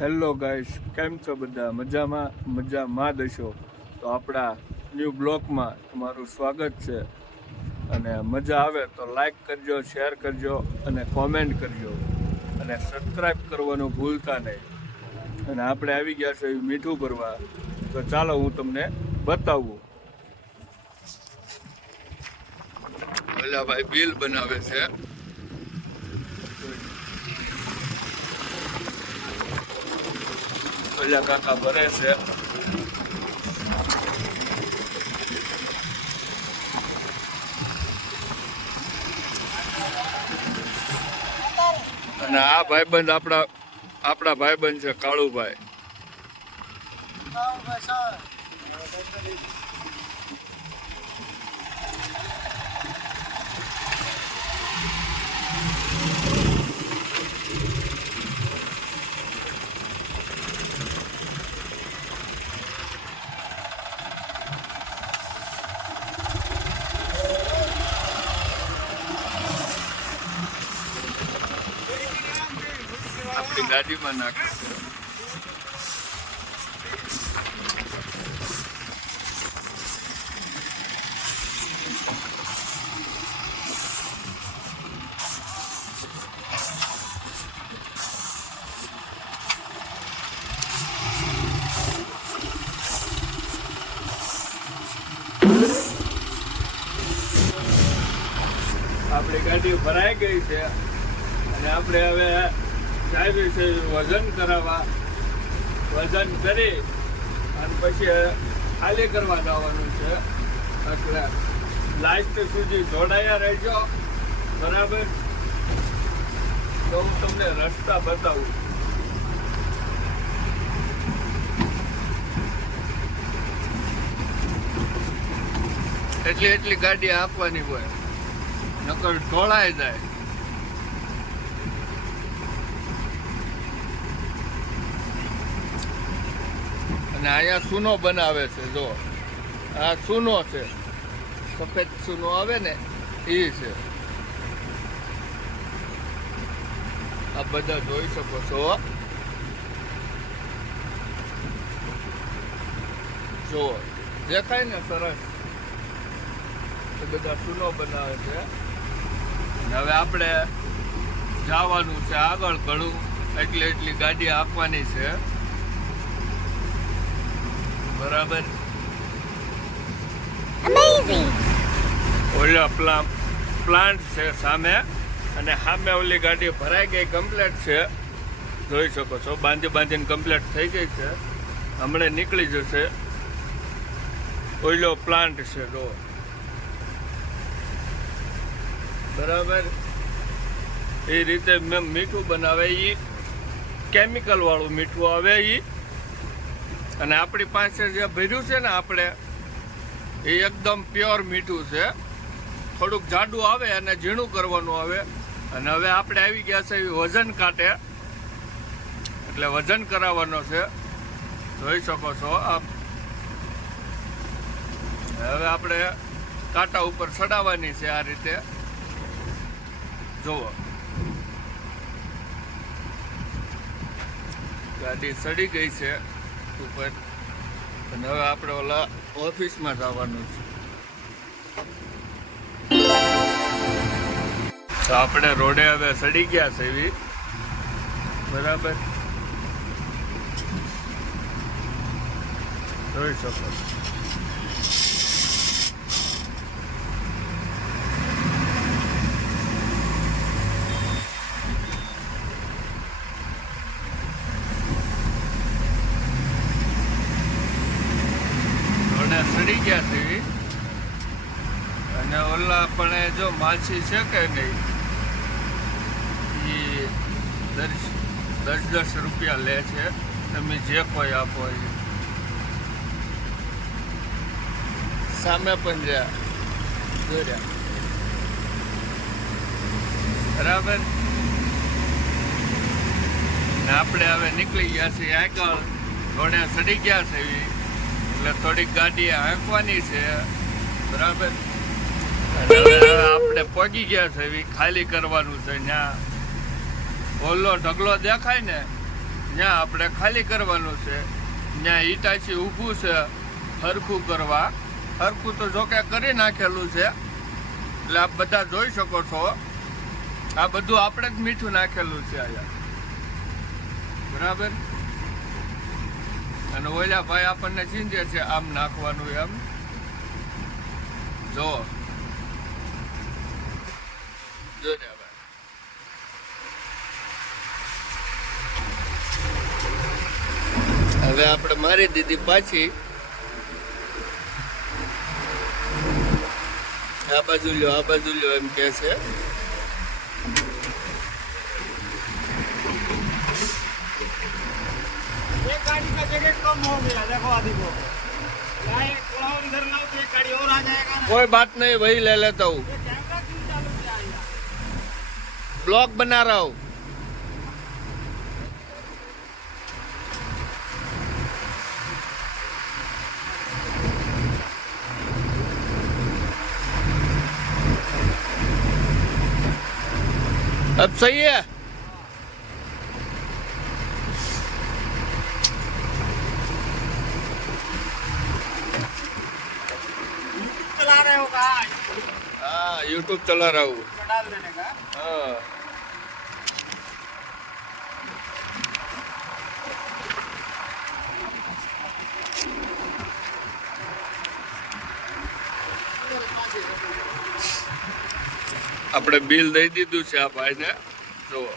Hello guys, કેમ છો બધા? મજામાં દશો. તો આપણા ન્યૂ બ્લોગમાં તમારું સ્વાગત છે. અને મજા આવે તો લાઈક કરજો, શેર કરજો અને કોમેન્ટ કરજો અને સબસ્ક્રાઈબ કરવાનું ભૂલતા નહીં. અને આપણે આવી ગયા છે મીઠું ભરવા. તો ચાલો હું તમને બતાવું. ઓલા ભાઈ બિલ બનાવે છે. ઓલા કાકા ભરે છે. અને આ ભાઈબંધ આપણા ભાઈબંધ છે કાળુભાઈ. આપણી ગાડીમાં નાખે છે. આપણી ગાડી ભરાઈ ગઈ છે અને આપણે હવે જાય છે વજન કરાવવા. વજન કરી અને પછી ખાલી કરવા જવાનું છે. એટલે લાસ્ટ સુધી જોડાયા રહેજો, બરાબર? તો હું તમને રસ્તા બતાવું. એટલી ગાડી આપવાની હોય, નકર ઢોળાઈ જાય. અને અહીંયા સૂનો બનાવે છે. જો આ સૂનો છે, સફેદ સૂનો આવે ને એ છે. આ બધા જોઈ શકો છો. જો દેખાય ને સરસ, એ બધા સૂનો બનાવે છે. હવે આપણે જવાનું છે આગળ ઘણું, એટલી ગાડી આપવાની છે, બરાબર? ઓલા પ્લાન્ટ છે સામે, અને સામે ઓલી ગાડી ભરાઈ ગઈ, કમ્પ્લીટ છે. જોઈ શકો છો, બાંધીને કમ્પ્લીટ થઈ ગઈ છે. હમણાં નીકળી જશે. ઓલો પ્લાન્ટ છે જો, બરાબર? એ રીતે મીઠું બનાવે. એ કેમિકલ વાળું મીઠું આવે. અને આપણી પાસે જે ભર્યું છે ને આપણે, એ એકદમ પ્યોર મીઠું છે. થોડુંક જાડું આવે અને ઝીણું કરવાનું આવે. અને હવે આપણે આવી ગયા છે વજન કાંટે, એટલે વજન કરાવવાનો છે. જોઈ શકો છો આપ. હવે આપણે કાંટા ઉપર ચડાવવાની છે આ રીતે. જુઓ, ગાડી ચડી ગઈ છે ઉપર. અને હવે આપણે ઓલા ઓફિસમાં જવાનું છે. તો આપણે રોડે હવે ચડી ગયા છે એવી, બરાબર? જોઈ શકો. ચડી ગયા છે. અને ઓલા પણ જો માછી છે કે નહીં, એ 10 રૂપિયા લે છે. તમે જે કોઈ આપો એ. સામે પણ જોયા, બરાબર? ને આપણે હવે નીકળી ગયા છીએ આગળ. ઘોડે ચડી ગયા છે એટલે થોડીક ગાડી હાંકવાની છે, બરાબર? આપણે પહોંચી ગયા છે, એવી ખાલી કરવાનું છે. ત્યાં ઓલો ઢગલો દેખાય ને ત્યાં આપણે ખાલી કરવાનું છે. ત્યાં ઈટાચી ઊભું છે હરખું કરવા. હરખું તો જોકે કરી નાખેલું છે, એટલે આપ બધા જોઈ શકો છો. આ બધું આપણે જ મીઠું નાખેલું છે અહીંયા, બરાબર. અને ઓલા ભાઈ આપણને ચીંધે છે આમ નાખવાનું એમ. જો હવે આપણે મારી દીધી પાછી. આ બાજુ લ્યો એમ કે છે. गाड़ी का जगह कम हो गया, देखो आदि को थोड़ा इधर लाओ तो एक गाड़ी और आ जाएगा ना. कोई बात नहीं, वही ले लेता हूँ. ये कैमरा क्यों चालू किया यार? ब्लॉग बना रहा हूँ. अब सही है. चला रहे हो कहाँ? हाँ, यूट्यूब चला रहा हूँ. डाल देने का. हाँ. આપણે બિલ દઈ દીધું છે આ ભાઈને. જુઓ.